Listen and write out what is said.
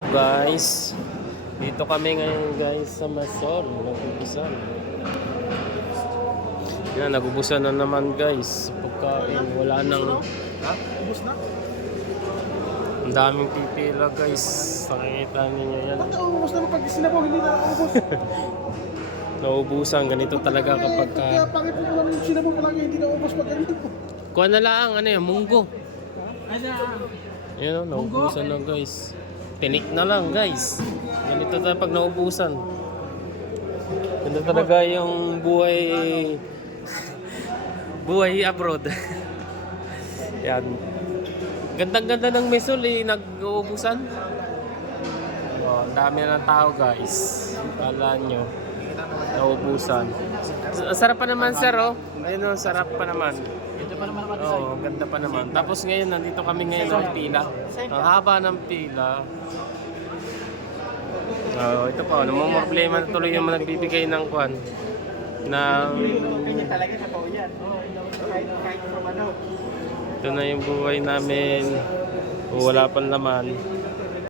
Guys, dito kami ngayon guys sa Masol, nagubusan. Yan, nagubusan na naman guys. Pagkain, wala nang... Ha? Ubus na? Ang daming pipila guys. Nakikita ninyo yan. Ba't naubos na pag sinabaw, hindi na naubos? Naubusan, ganito talaga kapag ka... Kaya pangit mo naman yung sinabaw palagi, hindi naubos pag ganito. Kuha na lang, ano yun, munggo. Yan o, naubusan na guys. Tinik na lang guys. Ganito talaga pag naubusan. Ganito talaga yung buhay abroad. Yan. Gandang-ganda ng Mesol eh, nag-uubusan. Oh, ang dami na ng tao guys. Kala nyo, naubusan. Sarap pa naman sir oh. Ayun oh, sarap pa naman. Oo, ganda pa naman. Tapos ngayon, nandito kami ngayon ng pila. Ang haba ng pila. Ito pa, problema na tuloy yung nagbibigay ng kwan. Talaga sa pao yan. Kahit from ano. Ito na yung buhay namin. Wala pang laman.